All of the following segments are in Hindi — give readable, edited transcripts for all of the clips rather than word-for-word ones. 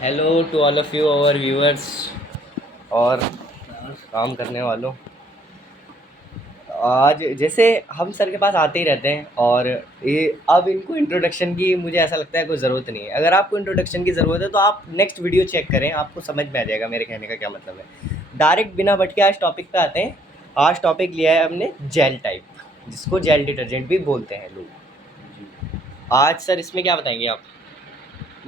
Hello to all of you our viewers और काम करने वालों। आज जैसे हम सर के पास आते ही रहते हैं और ये अब इनको इंट्रोडक्शन की मुझे ऐसा लगता है कोई ज़रूरत नहीं है। अगर आपको इंट्रोडक्शन की ज़रूरत है तो आप नेक्स्ट वीडियो चेक करें, आपको समझ में आ जाएगा मेरे कहने का क्या मतलब है। डायरेक्ट बिना भटके आज टॉपिक पे आते हैं। आज टॉपिक लिया है हमने जेल टाइप, जिसको जेल डिटर्जेंट भी बोलते हैं लोग। आज सर इसमें क्या बताएंगे आप?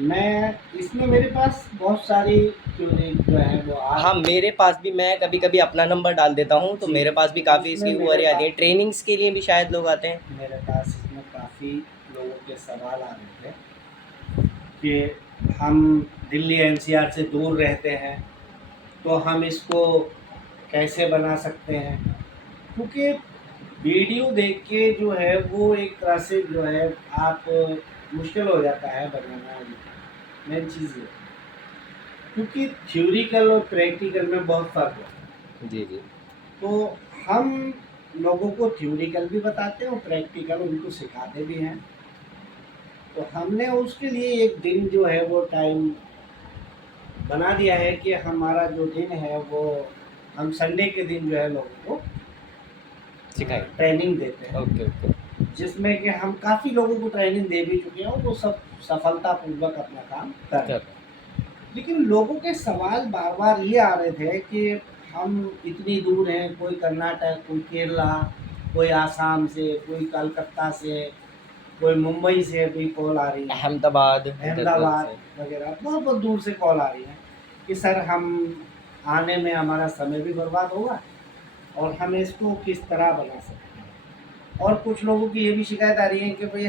मैं इसमें मेरे पास बहुत सारी थ्योरी जो है वो हाँ, मेरे पास भी, मैं कभी कभी अपना नंबर डाल देता हूँ तो जी मेरे पास भी काफ़ी इसमें इसकी मेरे क्वेरी आती है। पास ट्रेनिंग्स के लिए भी शायद लोग आते हैं। मेरे पास इसमें काफ़ी लोगों के सवाल आ रहे थे कि हम दिल्ली एनसीआर से दूर रहते हैं तो हम इसको कैसे बना सकते हैं, क्योंकि वीडियो देख के जो है वो एक तरह से जो है आप मुश्किल हो जाता है बनाना। मेन चीज़ ये, क्योंकि थ्योरिकल और प्रैक्टिकल में बहुत फ़र्क है। जी जी। तो हम लोगों को थ्योरिकल भी बताते हैं और प्रैक्टिकल उनको सिखाते भी हैं। तो हमने उसके लिए एक दिन जो है वो टाइम बना दिया है कि हमारा जो दिन है वो हम संडे के दिन जो है लोगों को सिखाएं। ट्रेनिंग देते हैं, ओके ओके। जिसमें कि हम काफ़ी लोगों को ट्रेनिंग दे भी चुके हैं और वो सब सफलतापूर्वक अपना काम कर रहे कर। हैं। लेकिन लोगों के सवाल बार बार ये आ रहे थे कि हम इतनी दूर हैं, कोई कर्नाटक, कोई केरला, कोई आसाम से, कोई कलकत्ता से, कोई मुंबई से भी कॉल आ रही है, अहमदाबाद इधर उधर अहमदाबाद से। वगैरह बहुत बहुत दूर से कॉल आ रही है कि सर हम आने में हमारा समय भी बर्बाद होगा और हम इसको किस तरह बना सकते हैं। और कुछ लोगों की ये भी शिकायत आ रही है कि भाई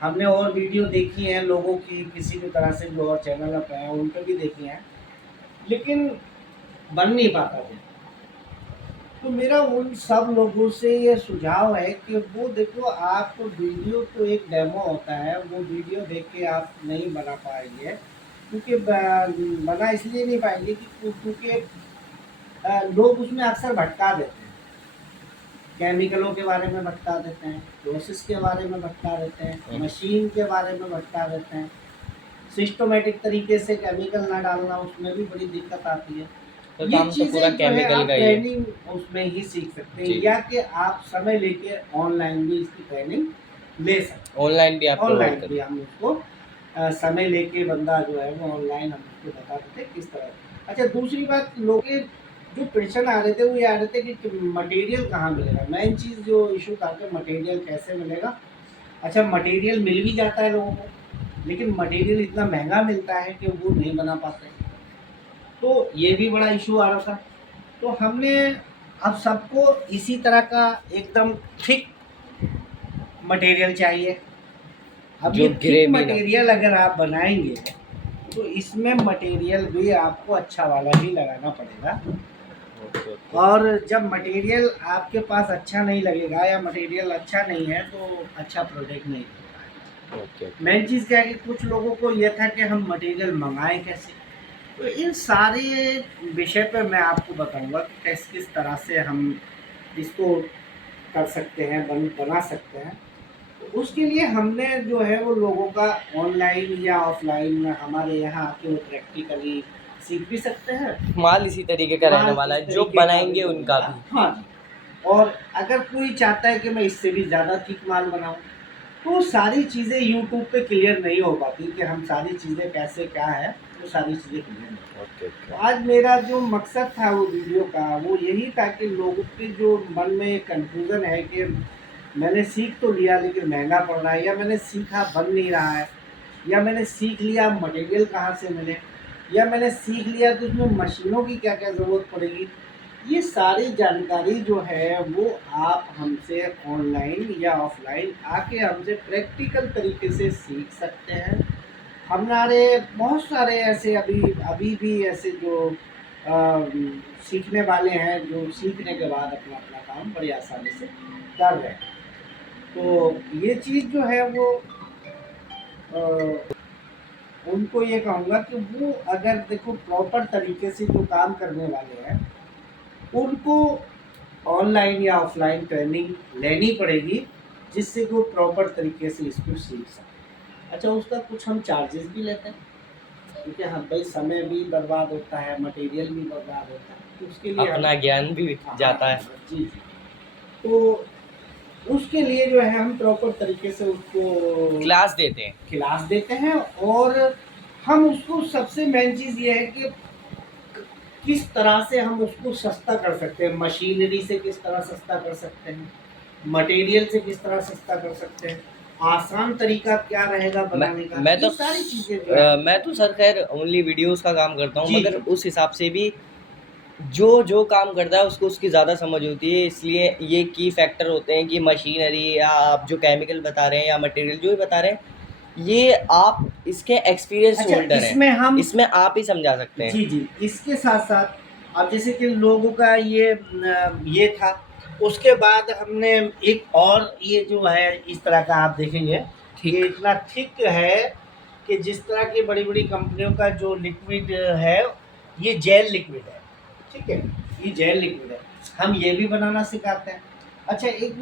हमने और वीडियो देखी हैं लोगों की, किसी भी तरह से जो और चैनल पे हैं उन पे भी देखी हैं, लेकिन बन नहीं पाता थे। तो मेरा उन सब लोगों से ये सुझाव है कि वो देखो, आप वीडियो तो एक डेमो होता है, वो वीडियो देख के आप नहीं बना पाएंगे, क्योंकि बना इसलिए नहीं पाएंगे कि क्योंकि लोग उसमें अक्सर भटका देते हैं, केमिकलों के बारे में भटका देते हैं, प्रोसेस के बारे में भटका देते हैं, मशीन के बारे में भटका देते हैं, सिस्टमेटिक तरीके से केमिकल ना डालना, उसमें भी बड़ी दिक्कत आती है। तो ये काम तो पूरा चीज़ें जो है केमिकल आप का ही है। ट्रेनिंग उसमें ही सीख सकते हैं, जी या जी। कि आप समय लेके ऑनलाइन भी इसकी ट्रेनिंग ले सकते ऑनलाइन भी आप हैं। प्रोवाइड ऑनलाइन भी करें। हम उसको समय लेके बंदा जो है वो ऑनलाइन हम उसको बता देते हैं किस तरह। अच्छा, दूसरी बात, लोगों के जो प्रश्न आ रहे थे वो ये आ रहे थे कि मटेरियल कहाँ मिलेगा। मेन चीज़ जो इशू था कि मटेरियल कैसे मिलेगा। अच्छा, मटेरियल मिल भी जाता है लोगों को, लेकिन मटेरियल इतना महंगा मिलता है कि वो नहीं बना पाते, तो ये भी बड़ा इशू आ रहा था। तो हमने अब सबको इसी तरह का एकदम थिक मटेरियल चाहिए। अब जो ये थिक गिरे भी ना। मटेरियल अगर आप बनाएंगे तो इसमें मटेरियल भी आपको अच्छा वाला ही लगाना पड़ेगा। Okay okay. और जब मटेरियल आपके पास अच्छा नहीं लगेगा या मटेरियल अच्छा नहीं है तो अच्छा प्रोडक्ट नहीं देगा। Okay okay. मेन चीज़ क्या है कि कुछ लोगों को यह था कि हम मटेरियल मंगाएं कैसे। तो इन सारे विषय पे मैं आपको बताऊंगा कि किस तरह से हम इसको कर सकते हैं, बना सकते हैं। तो उसके लिए हमने जो है वो लोगों का ऑनलाइन या ऑफलाइन हमारे यहाँ आके वो प्रैक्टिकली सीख भी सकते हैं। माल इसी तरीके का रहने माल वाला इस है, जो तरीके का भी बनाएंगे उनका बनेगा। भी। हाँ जी। और अगर कोई चाहता है कि मैं इससे भी ज़्यादा थिक माल बनाऊँ, तो सारी चीज़ें यूट्यूब पे क्लियर नहीं हो पाती कि हम सारी चीज़ें कैसे क्या है, वो सारी चीज़ें क्लियर नहीं। ओके तो ओके। आज मेरा जो मकसद था वो वीडियो का वो यही था कि लोगों के जो मन में कन्फ्यूज़न है कि मैंने सीख तो लिया लेकिन महंगा पड़ रहा है, या मैंने सीखा बन नहीं रहा है, या मैंने सीख लिया मटेरियल कहाँ से मिले, या मैंने सीख लिया तो उसमें मशीनों की क्या क्या ज़रूरत पड़ेगी। ये सारी जानकारी जो है वो आप हमसे ऑनलाइन या ऑफलाइन आके हमसे प्रैक्टिकल तरीके से सीख सकते हैं। हमारे बहुत सारे ऐसे अभी अभी भी ऐसे जो सीखने वाले हैं, जो सीखने के बाद अपना अपना काम बड़ी आसानी से कर रहे हैं। तो ये चीज़ जो है वो अ, उनको ये कहूँगा कि वो अगर देखो प्रॉपर तरीके से जो काम करने वाले हैं उनको ऑनलाइन या ऑफलाइन ट्रेनिंग लेनी पड़ेगी, जिससे कि वो प्रॉपर तरीके से इसको सीख सकें। अच्छा, उसका कुछ हम चार्जेस भी लेते हैं। क्योंकि हम भाई समय भी बर्बाद होता है, मटेरियल भी बर्बाद होता है, तो उसके लिए अपना ज्ञान भी हाँ, जाता है। जी, जी। तो उसके लिए जो है हम प्रॉपर तरीके से उसको क्लास देते हैं। क्लास देते हैं, और हम उसको सबसे मेन चीज़ ये है कि किस तरह से हम उसको सस्ता कर सकते हैं, मशीनरी से किस तरह सस्ता कर सकते हैं, मटेरियल से किस तरह सस्ता कर सकते हैं, आसान तरीका क्या रहेगा बनाने का, मैं ये तो सारी चीज़ें जो है। मैं तो सर खैर ओनली वीडियोस का काम करता हूँ, जी, मगर जी। उस हिसाब से भी जो जो काम करता है उसको उसकी ज़्यादा समझ होती है, इसलिए ये की फैक्टर होते हैं कि मशीनरी या आप जो केमिकल बता रहे हैं या मटेरियल जो भी बता रहे हैं, ये आप इसके एक्सपीरियंस अच्छा, होल्डर हैं, इसमें हम इसमें आप ही समझा सकते हैं। जी, जी। इसके साथ-साथ अब जैसे कि लोगों का ये था, उसके बाद हमने एक और ये जो है इस तरह का आप देखेंगे, ठीक। ये इतना थिक है कि जिस तरह की बड़ी-बड़ी कंपनियों का जो लिक्विड है, ये जेल लिक्विड है, ठीक है? ये जेल लिक्विड है। हम ये भी बनाना सिखाते हैं। अच्छा, एक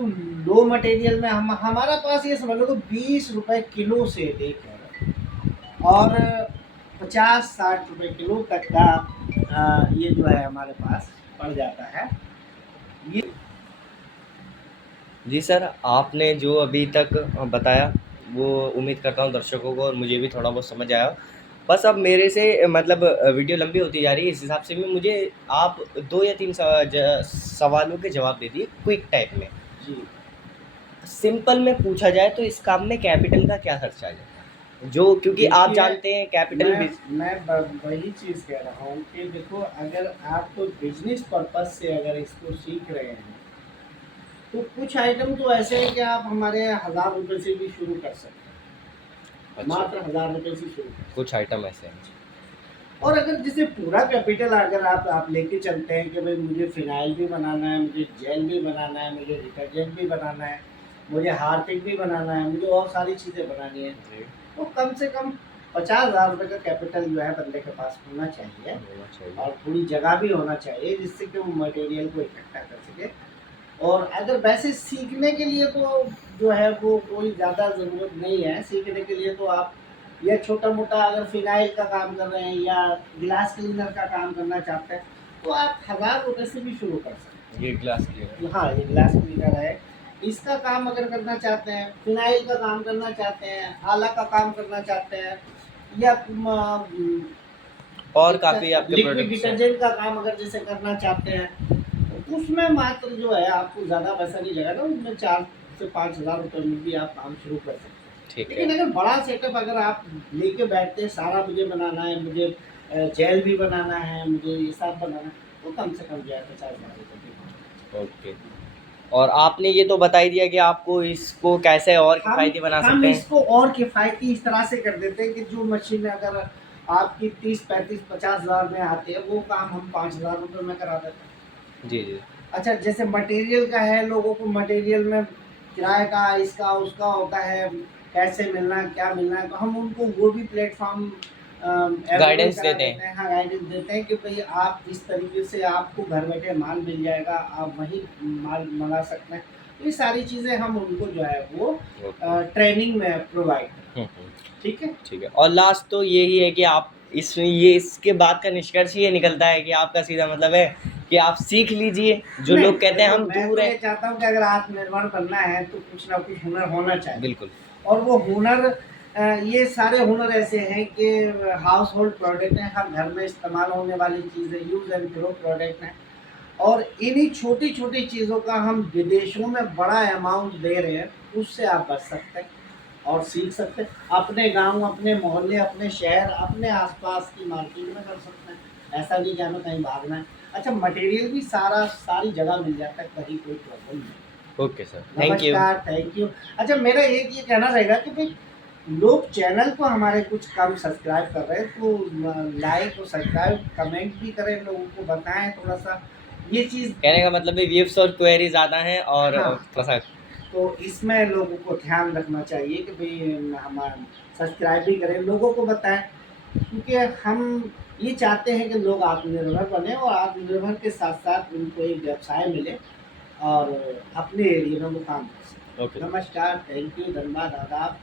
लो मटेरियल में हम हमारा पास ये समझ लो कि ₹20 किलो से लेकर और 50-60 रुपए किलो तक का ये जो है हमारे पास पड़ जाता है। ये जी सर, आपने जो अभी तक बताया वो उम्मीद करता हूँ दर्शकों को और मुझे भी थोड़ा बहुत समझ आया। बस अब मेरे से मतलब वीडियो लंबी होती जा रही है, इस हिसाब से भी मुझे आप 2 या 3 सवालों के जवाब दे दिए क्विक टाइप में। जी। सिंपल में पूछा जाए तो इस काम में कैपिटल का क्या खर्चा आ जाता है? जो क्योंकि आप देखिए, जानते हैं कैपिटल मैं बिज़ मैं ब वही चीज़ कह रहा हूँ कि देखो, अगर आप तो बिज़नेस पर्पज़ से अगर इसको सीख रहे हैं, तो कुछ आइटम तो ऐसे हैं कि आप हमारे ₹1000 से भी शुरू कर सकते हैं। अच्छा, मात्र ₹1000 से शुरू कर कुछ सकते आइटम ऐसे हैं। हैं। और अगर जैसे पूरा कैपिटल अगर आप लेके चलते हैं कि भाई मुझे फ़िनाइल भी बनाना है, मुझे जेल भी बनाना है, मुझे डिटर्जेंट भी बनाना है, मुझे हार्पिक भी बनाना है, मुझे और सारी चीज़ें बनानी है, जी, तो कम से कम ₹50,000 का कैपिटल जो है बंदे के पास होना चाहिए, होना चाहिए। और थोड़ी जगह भी होना चाहिए जिससे कि वो मटेरियल को इकट्ठा कर सके। और अगर वैसे सीखने के लिए तो जो है वो कोई ज़्यादा ज़रूरत नहीं है। सीखने के लिए तो आप या छोटा-मोटा अगर फ़िनाइल का काम कर रहे हैं या ग्लास क्लीनर का काम करना चाहते हैं, तो आप ₹1000 से भी शुरू कर सकते हैं। ये ग्लास क्लीनर। हाँ, ये ग्लास क्लीनर है। इसका काम अगर करना चाहते हैं, फ़िनाइल का काम करना चाहते हैं, आला का काम करना चाहते हैं, या और काफ़ी आपके लिक्विड प्रोडक्ट्स हैं। डिटर्जेंट का काम अगर जैसे करना चाहते हैं, तो उसमें मात्र जो है आपको ज़्यादा पैसा नहीं लगेगा, उसमें 4 से 5,000 रुपए में भी आप काम शुरू कर सकते हैं। ठीक है। लेकिन अगर बड़ा सेटअप अगर आप लेके बैठते हैं, सारा मुझे बनाना है, मुझे जेल भी बनाना है, मुझे ये सब बनाना है, तो कम से कम जो है 50,000 रुपए ओके। और आपने ये तो बता ही दिया कि आपको इसको कैसे और हम किफ़ायती बना हम सकते हैं। इसको और किफ़ायती इस तरह से कर देते हैं कि जो मशीन अगर आपकी 30, 35, 50,000 में आती है, वो काम हम 5,000 रुपए में करा देते हैं। जी, जी। अच्छा, जैसे मटेरियल का है, लोगों को मटेरियल में किराए का, इसका, उसका होता है, कैसे मिलना है, क्या मिलना है, तो हम उनको वो भी प्लेटफ़ॉर्म अवेलेबल गाइडेंस करा देते हैं। देते हैं। हाँ, गाइडेंस देते हैं कि भई आप इस तरीके से आपको घर बैठे माल मिल जाएगा, आप वहीं माल मँगा सकते हैं। ये सारी चीज़ें हम उनको जो है वो ओके। ट्रेनिंग में प्रोवाइड करते हैं। ठीक है? ठीक है। और लास्ट तो यही है कि आप इसके बाद का निष्कर्ष ये निकलता है कि आपका सीधा मतलब है कि आप सीख लीजिए। जो नहीं, लोग कहते हैं देखो, हम मैं दूर तो हैं। ये चाहता हूँ कि अगर आत्मनिर्भर बनना है तो कुछ ना कुछ हुनर होना चाहिए। बिल्कुल। और वो हुनर ये सारे हुनर ऐसे हैं कि हाउस होल्ड प्रोडक्ट हैं, हर घर में इस्तेमाल होने वाली चीज़ें, यूज़ एंड थ्रो प्रोडक्ट हैं, और इन्हीं छोटी-छोटी चीज़ों का हम विदेशों में बड़ा अमाउंट दे रहे हैं, उससे आप बच सकते हैं और सीख सकते हैं। अपने गाँव, अपने मोहल्ले, अपने शहर, अपने आस-पास की मार्केट में कर सकते हैं। ऐसा नहीं कि हमें कहीं भागना है। अच्छा, मटेरियल भी सारी जगह मिल जाता है, कहीं कोई प्रॉब्लम नहीं। Okay sir, thank you. नमस्कार, थैंक यू। अच्छा, मेरा एक ये कहना रहेगा कि भई लोग चैनल को हमारे कुछ कम सब्सक्राइब कर रहे हैं, तो लाइक और सब्सक्राइब, कमेंट भी करें, लोगों को बताएँ थोड़ा-सा ये चीज़। कहने का मतलब है व्यूज़ और क्वेरी ज़्यादा हैं और हाँ, थोड़ा-सा तो इसमें लोगों को ध्यान रखना चाहिए कि भई हमारा सब्सक्राइब भी करें, लोगों को बताएँ, क्योंकि हम ये चाहते हैं कि लोग आत्मनिर्भर बनें और आत्मनिर्भर के साथ-साथ उनको एक व्यवसाय मिले और अपने एरिया में वो काम कर सकें। ओके। नमस्कार, थैंक यू, धन्यवाद, आदाब।